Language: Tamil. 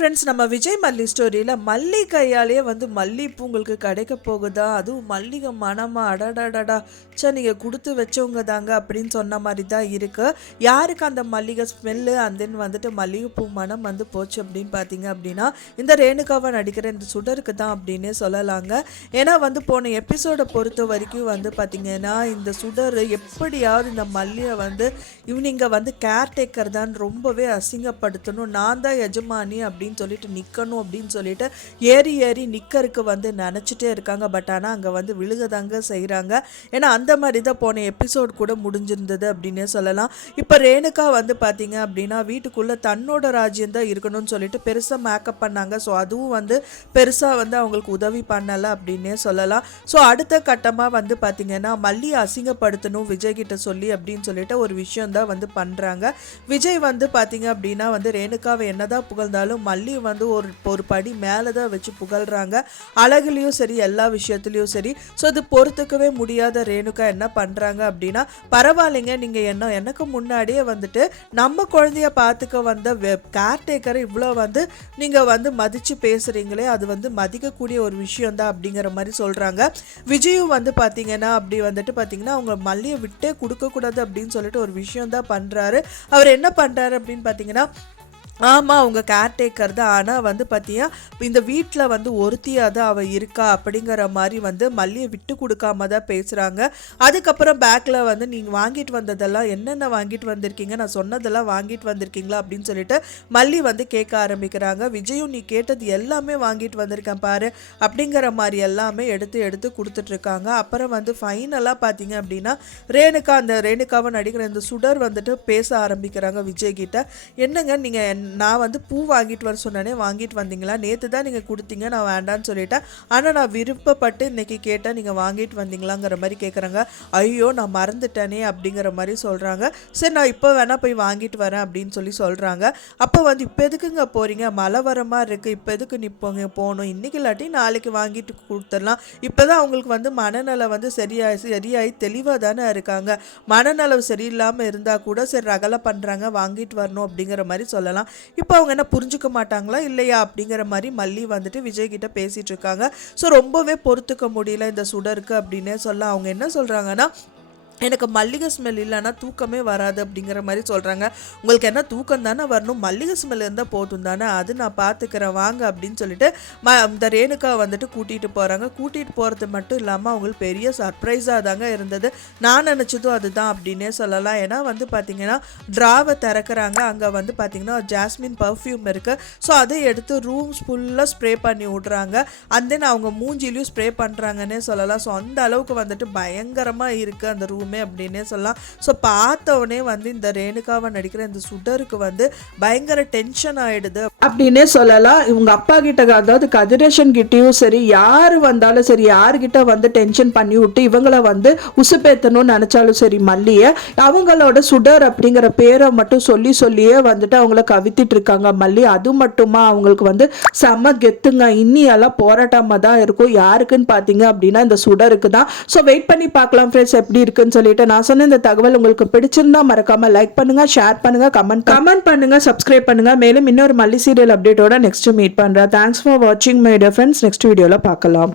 ஃப்ரெண்ட்ஸ் நம்ம விஜய் மல்லி ஸ்டோரியில் மல்லி கையாலேயே வந்து மல்லிப்பூ உங்களுக்கு கிடைக்க போகுதா? அதுவும் மல்லிகை மனமா அடடடடா. சே நீங்கள் கொடுத்து வச்சவங்க தாங்க அப்படின்னு சொன்ன மாதிரி தான் இருக்குது யாருக்கு அந்த மல்லிகை ஸ்மெல்லு அண்ட் தென் வந்துட்டு மல்லிகைப்பூ மனம் வந்து போச்சு அப்படின்னு பார்த்தீங்க அப்படின்னா இந்த ரேணுகாவை நடிக்கிற இந்த சுடருக்கு தான் அப்படின்னே சொல்லலாங்க. ஏன்னா வந்து போன எபிசோடை பொறுத்த வரைக்கும் வந்து பார்த்தீங்கன்னா இந்த சுடர் எப்படியாவது இந்த மல்லியை வந்து இவனிங்க வந்து கேர் டேக்கர் தான் ரொம்பவே அசிங்கப்படுத்தணும். நான் தான் எஜமானி அப்படின்னு சொல்லிட்டு நிற்கணும் அப்படின்னு சொல்லிட்டு ஏறி ஏறி நிற்கறக்கு வந்து நினச்சிட்டே இருக்காங்க. பட் ஆனால் அங்கே வந்து விழுகதாங்க செய்கிறாங்க ஏன்னா அந்த மாதிரி தான் போன எபிசோட் கூட முடிஞ்சிருந்தது அப்படின்னே சொல்லலாம். இப்போ ரேணுகா வந்து பார்த்தீங்க அப்படின்னா வீட்டுக்குள்ளே தன்னோட ராஜ்யம் தான் இருக்கணும்னு சொல்லிட்டு பெருசாக மேக்கப் பண்ணாங்க. ஸோ அதுவும் வந்து பெருசாக வந்து அவங்களுக்கு உதவி பண்ணலை அப்படின்னே சொல்லலாம். ஸோ அடுத்த கட்டமாக வந்து பார்த்தீங்கன்னா மல்லி அசிங்கப்படுத்தணும் விஜய் கிட்ட சொல்லி அப்படின்னு சொல்லிட்டு ஒரு விஷயம் தான் வந்து பண்ணுறாங்க விஜய் வந்து பார்த்தீங்க அப்படின்னா வந்து ரேணுகாவை என்னதான் புகழ்ந்தாலும் மல்லி வந்து ஒரு ஒரு படி மேலே தான் வச்சு புகழ்கிறாங்க அழகுலேயும் சரி எல்லா விஷயத்துலேயும் சரி. ஸோ இது பொறுத்துக்கவே முடியாத ரேணுகா என்ன பண்ணுறாங்க அப்படின்னா பரவாயில்லைங்க நீங்கள் என்ன எனக்கு முன்னாடியே வந்துட்டு நம்ம குழந்தைய பார்த்துக்க வந்த கேர்டேக்கரை இவ்வளோ வந்து நீங்கள் வந்து மதித்து பேசுகிறீங்களே அது வந்து மதிக்கக்கூடிய ஒரு விஷயம் தான் அப்படிங்கிற மாதிரி சொல்கிறாங்க விஜயும் வந்து பார்த்தீங்கன்னா அப்படி வந்துட்டு பார்த்தீங்கன்னா அவங்க மல்லியை விட்டே கொடுக்கக்கூடாது அப்படின்னு சொல்லிட்டு ஒரு விஷயம் தான் பண்ணுறாரு அவர் என்ன பண்ணுறாரு அப்படின்னு பார்த்தீங்கன்னா ஆமாம் அவங்க கேர்டேக்கர் தான். ஆனால் வந்து பார்த்தியா இந்த வீட்டில் வந்து ஒருத்தியாக தான் அவள் இருக்கா அப்படிங்கிற மாதிரி வந்து மல்லியை விட்டு கொடுக்காம தான் பேசுகிறாங்க அதுக்கப்புறம் பேக்கில் வந்து நீங்கள் வாங்கிட்டு வந்ததெல்லாம் என்னென்ன வாங்கிட்டு வந்திருக்கீங்க? நான் சொன்னதெல்லாம் வாங்கிட்டு வந்திருக்கீங்களா? அப்படின்னு சொல்லிட்டு மல்லி வந்து கேட்க ஆரம்பிக்கிறாங்க. விஜயும் நீ கேட்டது எல்லாமே வாங்கிட்டு வந்திருக்கேன் பாரு அப்படிங்கிற மாதிரி எல்லாமே எடுத்து எடுத்து கொடுத்துட்ருக்காங்க அப்புறம் வந்து ஃபைனலாக பார்த்தீங்க அப்படின்னா ரேணுகா அந்த ரேணுகாவை நடிக்கிற இந்த சுடர் வந்துட்டு பேச ஆரம்பிக்கிறாங்க விஜய் கிட்ட என்னங்க நீங்கள் நான் வந்து பூ வாங்கிட்டு வர சொன்னேனே வாங்கிட்டு வந்தீங்களா? நேற்று தான் நீங்கள் கொடுத்தீங்க நான் வேண்டான்னு சொல்லிட்டேன். ஆனால் நான் விருப்பப்பட்டு இன்றைக்கி கேட்டேன் நீங்கள் வாங்கிட்டு வந்தீங்களாங்கிற மாதிரி கேட்குறாங்க ஐயோ நான் மறந்துட்டேனே அப்படிங்கிற மாதிரி சொல்கிறாங்க சரி நான் இப்போ வேணால் போய் வாங்கிட்டு வரேன் அப்படின்னு சொல்லி சொல்கிறாங்க அப்போ வந்து இப்போ எதுக்குங்க போகிறீங்க மழை வர மாதிரி இருக்குது இப்போ எதுக்கு நிற்போங்க போகணும். இன்றைக்கி இல்லாட்டி நாளைக்கு வாங்கிட்டு கொடுத்துடலாம். இப்போ தான் அவங்களுக்கு வந்து மனநலம் வந்து சரியாகி சரியாகி தெளிவாக தானே இருக்காங்க. மனநலம் சரியில்லாமல் இருந்தால் கூட சரி ரகலை பண்ணுறாங்க வாங்கிட்டு வரணும் அப்படிங்கிற மாதிரி சொல்லலாம். இப்போ அவங்க என்ன புரிஞ்சுக்க மாட்டாங்களா இல்லையா அப்படிங்கிற மாதிரி மல்லி வந்துட்டு விஜய் கிட்ட பேசிட்டு இருக்காங்க. ஸோ ரொம்பவே பொறுத்துக்க முடியல இந்த சுடருக்கு அப்படின்னே சொல்ல. அவங்க என்ன சொல்கிறாங்கன்னா எனக்கு மல்லிகை ஸ்மெல் இல்லைன்னா தூக்கமே வராது அப்படிங்கிற மாதிரி சொல்கிறாங்க உங்களுக்கு என்ன தூக்கம் தானே வரணும்? மல்லிகை ஸ்மெல் இருந்தால் போதும் தானே? அது நான் பார்த்துக்கிறேன் வாங்க அப்படின்னு சொல்லிட்டு ம இந்த ரேணுகா வந்துட்டு கூட்டிகிட்டு போகிறாங்க கூட்டிகிட்டு போகிறது மட்டும் இல்லாமல் அவங்களுக்கு பெரிய சர்ப்ரைஸாக தாங்க இருந்தது. நான் நினச்சதும் அதுதான் அப்படின்னே சொல்லலாம். ஏன்னா வந்து பார்த்திங்கன்னா ட்ராவை திறக்கிறாங்க. அங்கே வந்து பார்த்திங்கன்னா ஜாஸ்மின் பர்ஃப்யூம் இருக்குது ஸோ அதை எடுத்து ரூம்ஸ் ஃபுல்லாக ஸ்ப்ரே பண்ணி விட்றாங்க. அண்ட் தென் அவங்க மூஞ்சிலையும் ஸ்ப்ரே பண்ணுறாங்கன்னே சொல்லலாம். ஸோ அந்த அளவுக்கு வந்துட்டு பயங்கரமாக இருக்குது அந்த ரூம் அப்படின்னே சொல்லலாம். ஸோ பார்த்தவொடனே வந்து இந்த ரேணுகாவை நடிக்கிற இந்த சுடருக்கு வந்து பயங்கர டென்ஷன் ஆயிடுது. அப்படின்னே சொல்லலாம். இவங்க அப்பா கிட்ட அதாவது கதிரேஷன் கிட்டயும் சரி யார் வந்தாலும் சரி யார்கிட்ட வந்து டென்ஷன் பண்ணி விட்டு இவங்கள வந்து உசுப்பேத்தணும்னு நினைச்சாலும் சரி மல்லியை அவங்களோட சுடர் அப்படிங்கிற பேரை மட்டும் சொல்லி சொல்லியே வந்துட்டு அவங்கள கவித்திட்டு இருக்காங்க. மல்லி அது மட்டுமா? அவங்களுக்கு வந்து செம கெத்துங்க. இன்னியெல்லாம் போராட்டமாக தான் இருக்கும். யாருக்குன்னு பார்த்தீங்க அப்படின்னா இந்த சுடருக்கு தான். ஸோ வெயிட் பண்ணி பார்க்கலாம் ஃப்ரெண்ட்ஸ் எப்படி இருக்குன்னு சொல்லிட்டு நான் சொன்ன இந்த தகவல் உங்களுக்கு பிடிச்சிருந்தா மறக்காம லைக் பண்ணுங்க ஷேர் பண்ணுங்க கமெண்ட் கமெண்ட் பண்ணுங்க சப்ஸ்கிரைப் பண்ணுங்க. மேலும் இன்னொரு மல்லி சீரியல் அப்டேட்டோட நெக்ஸ்ட் மீட் பண்றேன். தேங்க்ஸ் ஃபார் வாட்சிங் மை டிஃபரன்ஸ் நெக்ஸ்ட் வீடியோவில் பார்க்கலாம்.